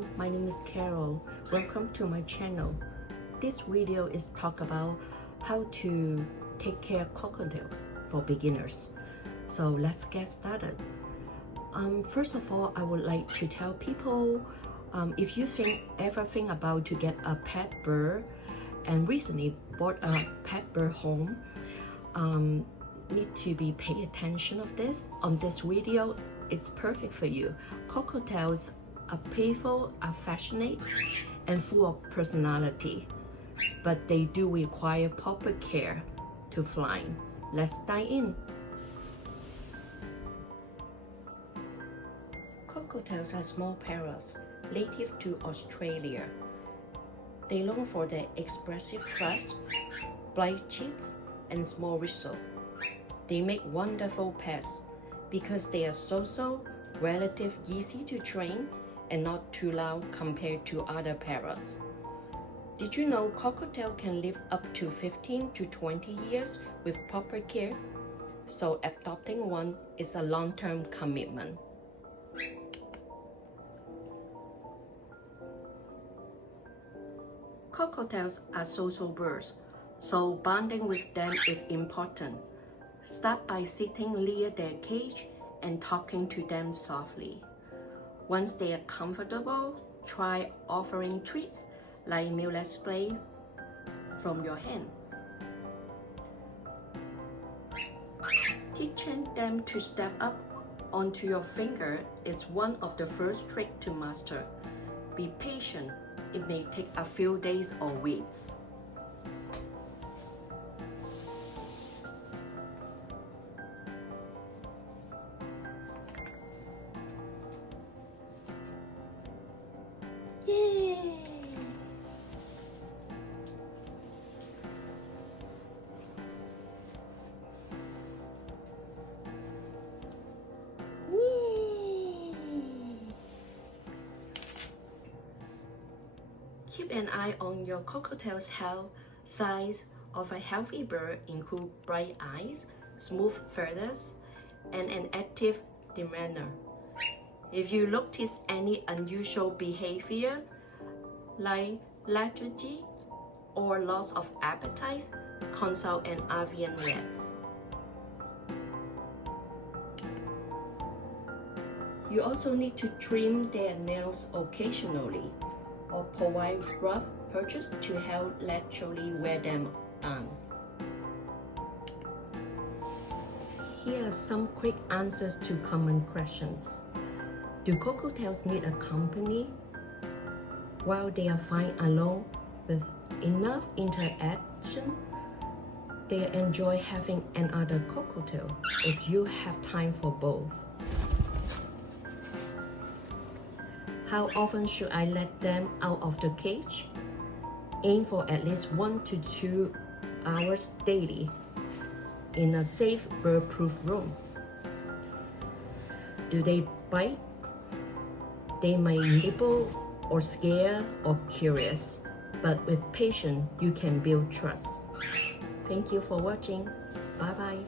everyone, my name is Carol. Welcome to my channel. This video is talk about how to take care of cockatiels for beginners. So let's get started. First of all, I would like to tell people if you ever think about to get a pet bird and recently bought a pet bird home, need to be pay attention of this. On this video, it's perfect for you. Cockatiels are playful, affectionate, and full of personality, but they do require proper care to fly. Let's dive in. Cockatiels are small parrots native to Australia. They known for their expressive crest, bright cheeks, and small whistle. They make wonderful pets because they are social, relatively easy to train, and not too loud compared to other parrots. Did you know cockatiel can live up to 15 to 20 years with proper care? So adopting one is a long-term commitment. Cockatiels are social birds, so bonding with them is important. Start by sitting near their cage and talking to them softly. Once they are comfortable, try offering treats like millet spray from your hand. Teaching them to step up onto your finger is one of the first tricks to master. Be patient, it may take a few days or weeks. Yay! Keep an eye on your cockatiel's health. Signs of a healthy bird include bright eyes, smooth feathers, and an active demeanor. If you notice any unusual behavior like lethargy or loss of appetite, consult an avian vet. You also need to trim their nails occasionally or provide rough purchase to help naturally wear them on. Here are some quick answers to common questions. Do cockatiels need a company? While they are fine alone with enough interaction, they enjoy having another cockatiel if you have time for both. How often should I let them out of the cage? Aim for at least 1 to 2 hours daily in a safe bird-proof room. Do they bite? They may nibble or scare or curious, but with patience you can build trust. Thank you for watching. Bye bye.